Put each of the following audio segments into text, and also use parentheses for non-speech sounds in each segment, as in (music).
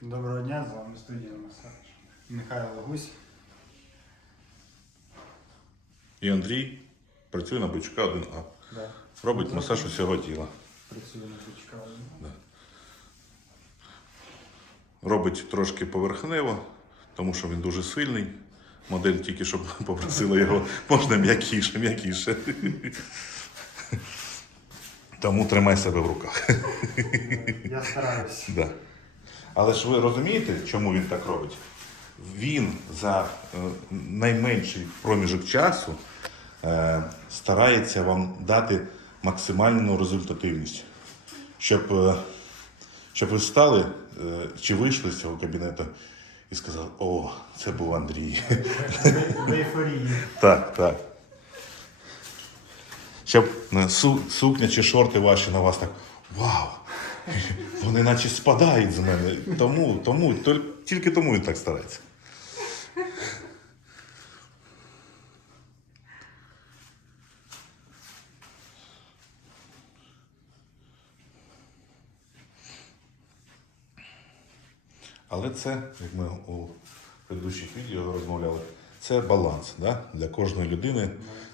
Доброго дня, з вами студія Масаж. Михайло Гусь. І Андрій працює на Бичка 1А. Да. Робить масаж усього тіла. Працює на Бучкаві. Робить трошки поверхнево, тому що він дуже сильний. Модель тільки щоб (laughs) попросила його, можна м'якіше, м'якіше. Тому тримай себе в руках. Я стараюсь. Да. Але ж ви розумієте, чому він так робить? Він за е, найменший проміжок часу е, старається вам дати максимальну результативність, щоб, е, щоб ви встали чи вийшли з цього кабінету і сказали, о, це був Андрій. Так, так. Щоб сукня чи шорти ваші на вас так. Вау! Вони наче спадають з мене. Тому, тому, тільки тому він так старається. Але це, як ми у предыдущих відео розмовляли, це баланс. Да? Для кожної людини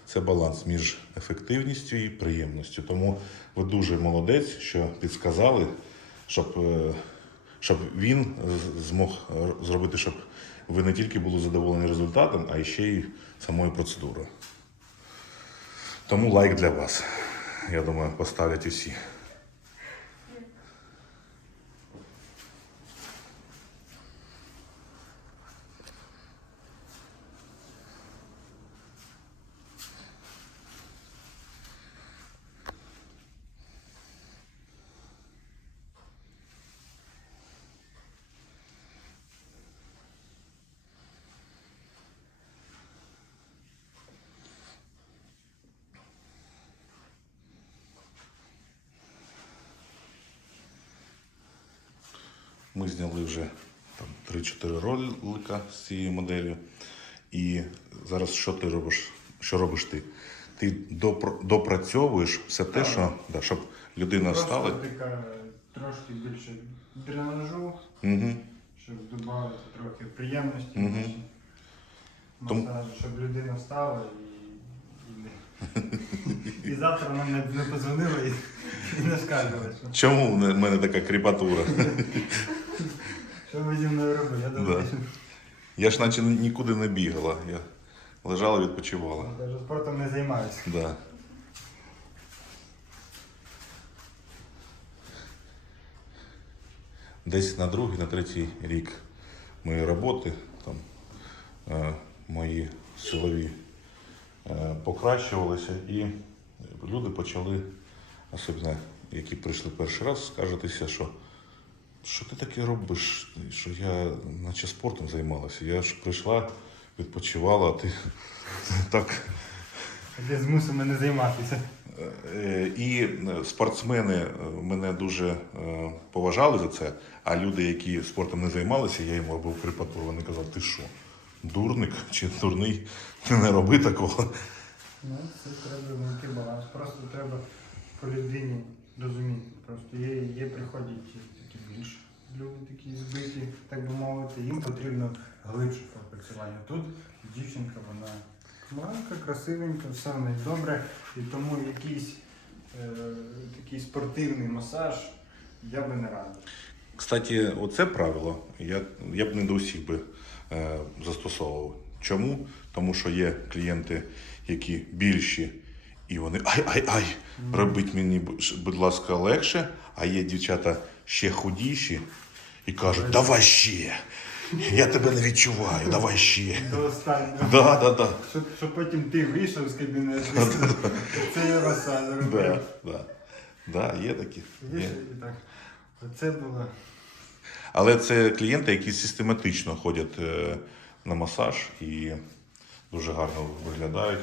це баланс між ефективністю і приємністю. Тому ви дуже молодець, що підсказали, щоб, е, щоб він змог е, зробити, щоб ви не тільки були задоволені результатом, а ще й самою процедурою. Тому лайк для вас. Я думаю, поставлять усі. Ми зняли вже там 3-4 ролика з цією моделлю. І зараз що ти робиш? Що робиш ти? Ти допрацьовуєш все те, що да, щоб людина Просто встала. така трошки більше дренажу, Угу. щоб додати трохи приємності. Тому- Масажу, щоб людина встала і, і, завтра нам не, не позвонила і, не скаржила, що, Чому в мене- така кріпатура? що ви зі мною робили. Я думаю, Да. що Я ж наче нікуди не бігала. Я лежала, відпочивала. навіть спортом не займаюся. Да. Десь на другий, на третій рік моєї роботи там, е, мої силові покращувалися, і люди почали, особливо які прийшли перший раз, скаржитися, що що ти таке робиш? Що я наче спортом займалася. Я ж прийшла, відпочивала, а ти (laughs) так Ти змусив мене займатися. Е, І е, спортсмени е, мене дуже е, поважали за це, а люди, які спортом не займалися, я їм робив кріпатуру, вони казали, ти що, дурник чи дурний, не роби такого. Ну, це треба знайти баланс. Просто треба по людині розуміти. Просто є, є приходять такі більш люди такі збиті, так би мовити, їм потрібно глибше пропрацювання. Тут дівчинка, вона маленька, красивенька, все в неї добре. І тому якийсь е, такий спортивний масаж я би не радив. Кстати, оце правило я, я б не до усіх би застосовував. Чому? Тому що є клієнти, які більші, і вони ай-ай-ай, робіть мені, будь ласка, легше, а є дівчата ще худіші і кажуть, давай ще. Я тебе не відчуваю, давай ще. До останнього. Да, да, да. Щоб, щоб потім ти вийшов з кабінету. (laughs) Це я масаж Да, да. Да, є такі. Є Є. так. Оце було. Але це клієнти, які систематично ходять е, на масаж і дуже гарно виглядають.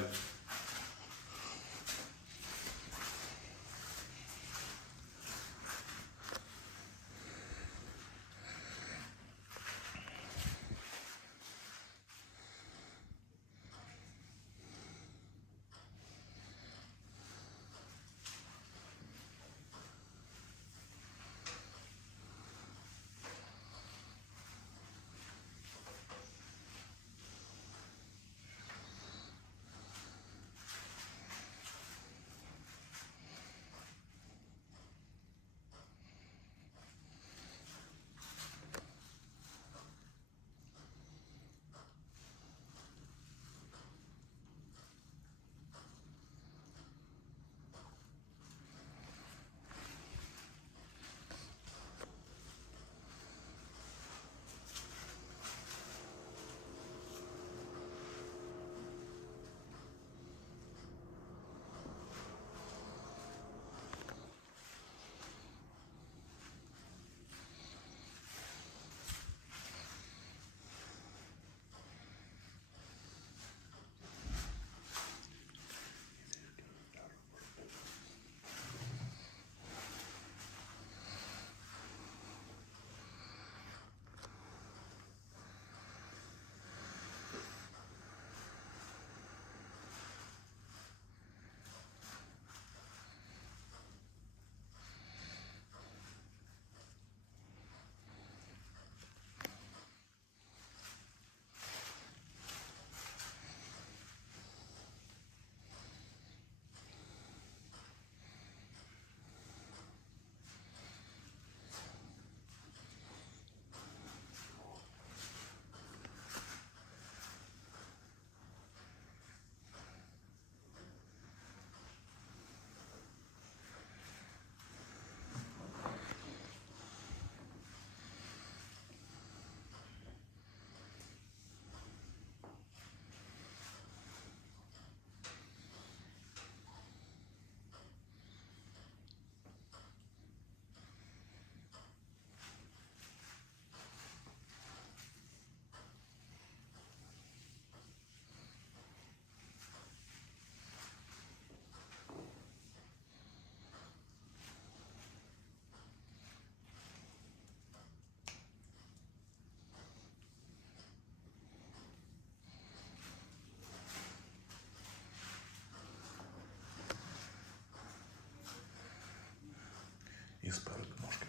спереду ножки.